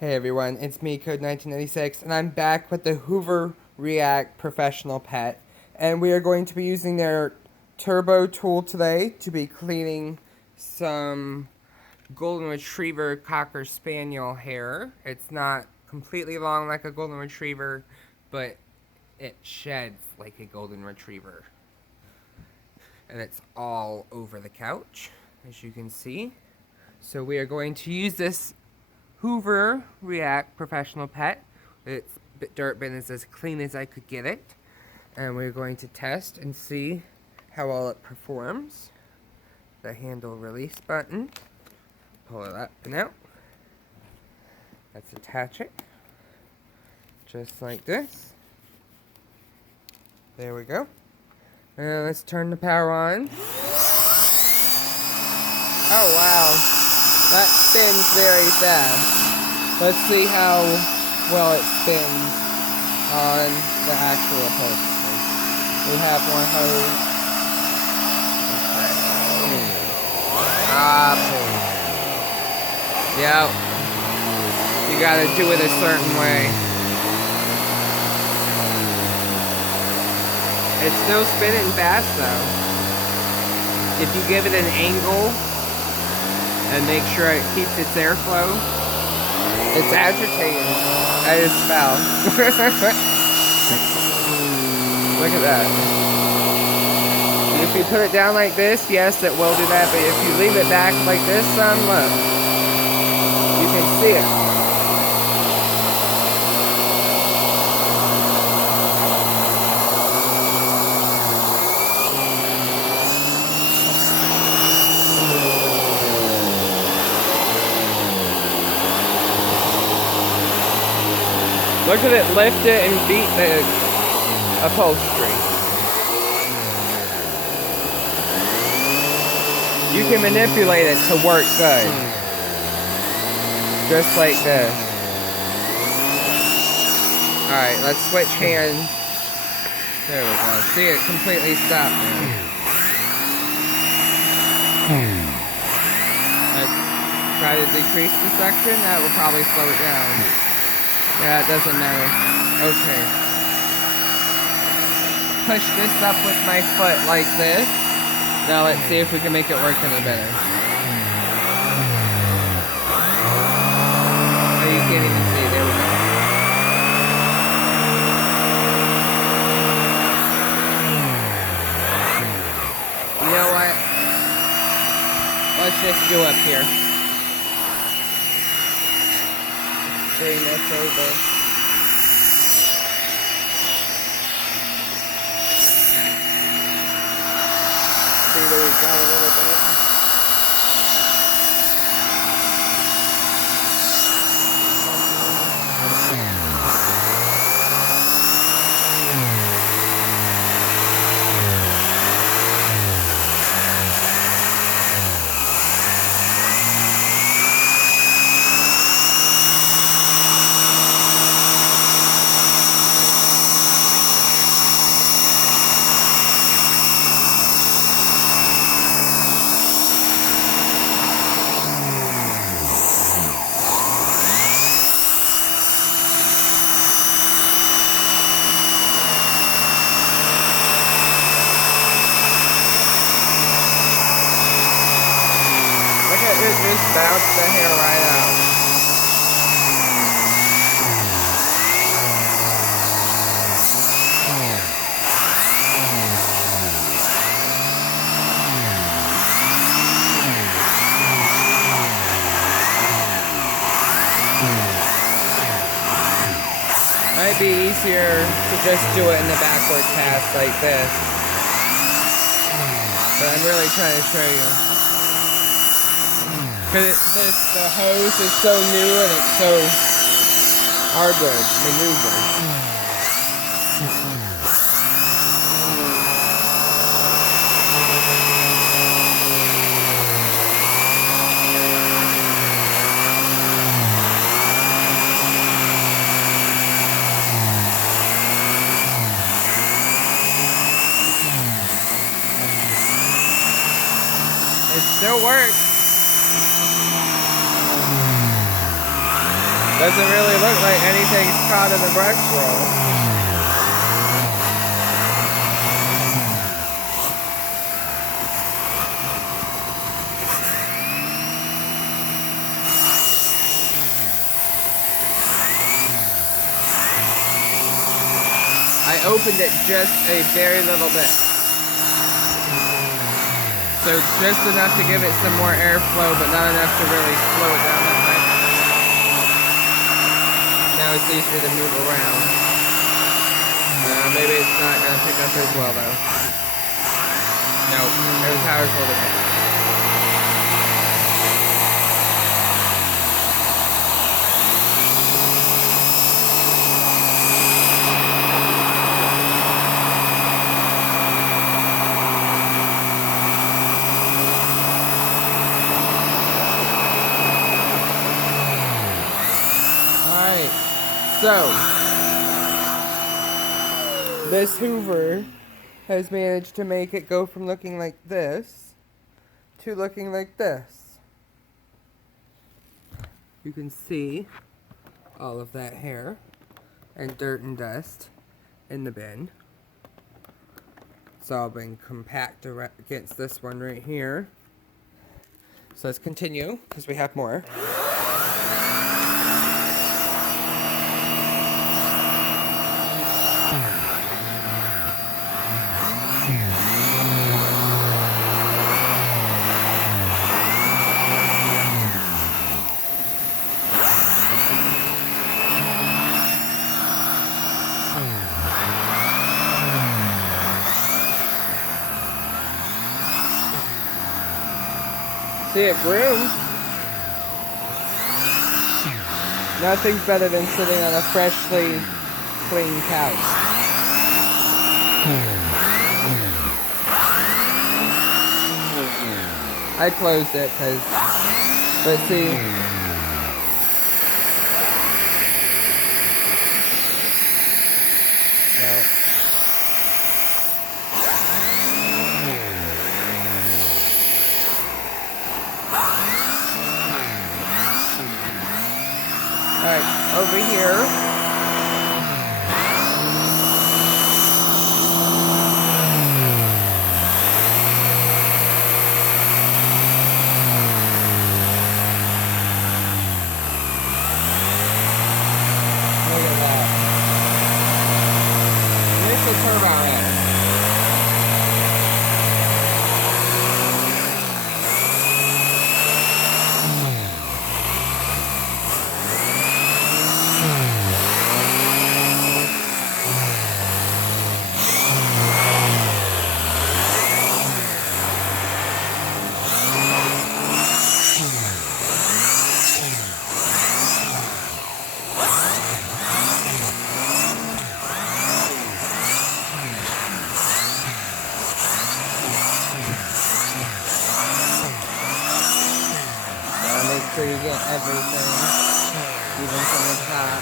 Hey everyone, it's me, Code 1996, and I'm back with the Hoover React Professional Pet, and we are going to be using their turbo tool today to be cleaning some Golden Retriever Cocker Spaniel hair. It's not completely long like a Golden Retriever, but it sheds like a Golden Retriever. And it's all over the couch, as you can see. So we are going to use this Hoover React Professional Pet. Its dirt bin is as clean as I could get it. And we're going to test and see how well it performs. The handle release button. Pull it up and out. Let's attach it. Just like this. There we go. And let's turn the power on. Oh wow. That spins very fast. Let's see how well it spins on the actual upholstery. We have more hose. Yep. You gotta do it a certain way. It's still spinning fast though. If you give it an angle and make sure it keeps its airflow. It's agitating. I just fell. Look at that. If you put it down like this, yes, it will do that, but if you leave it back like this, look. You can see it. Look at it lift it and beat the upholstery. You can manipulate it to work good. Just like this. Alright, let's switch hands. There we go. See, it completely stopped now. Let's try to decrease the suction. That will probably slow it down. Yeah, it doesn't matter. Okay. Push this up with my foot like this. Now let's see if we can make it work any better. Oh, you can't even see. There we go. You know what? Let's just do up here. Bring this over. See that we got a little bit. It just bounced the hair right out. Might be easier to just do it in the backward pass like this. But I'm really trying to show you. Because the hose is so new and it's so hard to maneuver. It still works. Doesn't really look like anything's caught in the brush roll. I opened it just a very little bit. So just enough to give it some more airflow, but not enough to really slow it down that much. Now it's easier to move around. Maybe it's not going to pick up as well though. No, it was power's holding it. So, this Hoover has managed to make it go from looking like this to looking like this. You can see all of that hair and dirt and dust in the bin. It's all been compacted against this one right here. So let's continue because we have more. See, it groomed. Nothing's better than sitting on a freshly clean couch. I closed it but see, no. Alright, over here. Look at that. There's the turbo in. Make sure you get everything, even from the top.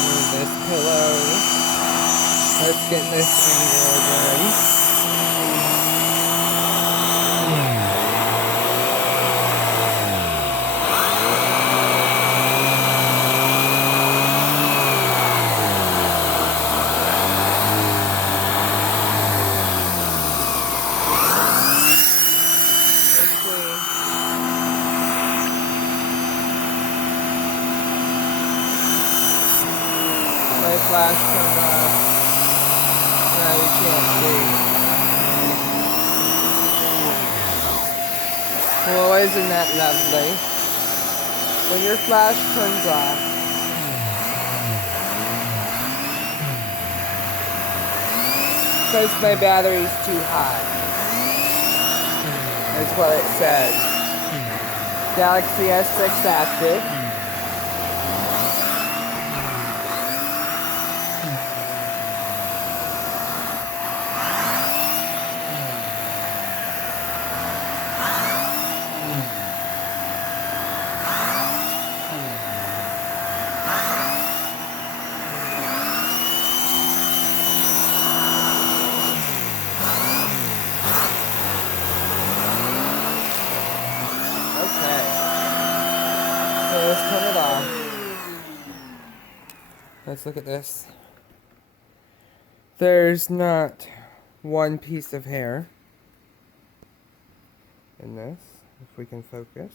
Move this pillow. Let's get this angle again. My flash turned off. Now you can't see. Well, isn't that lovely? When your flash turns off, says my battery's too hot. That's what it says. Galaxy S6 active. Let's look at this. There's not one piece of hair in this, if we can focus.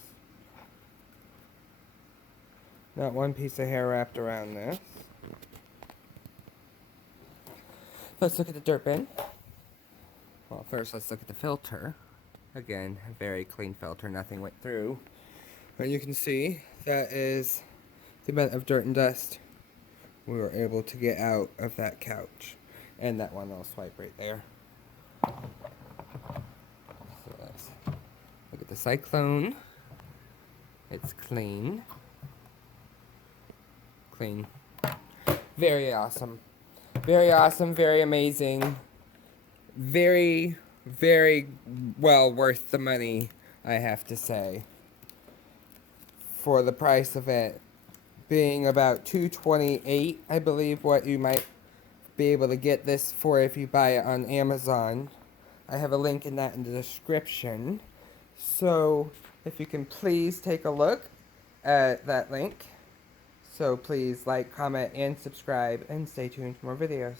Not one piece of hair wrapped around this. Let's look at the dirt bin. Well, first let's look at the filter. Again, a very clean filter, nothing went through. And you can see that is the amount of dirt and dust we were able to get out of that couch. And that one little swipe right there. So let's look at the Cyclone. It's clean. Clean. Very awesome. Very awesome, very amazing. Very, very well worth the money, I have to say. For the price of it being about $228, I believe what you might be able to get this for if you buy it on Amazon. I have a link in the description. So if you can please take a look at that link. So please like, comment, and subscribe, and stay tuned for more videos.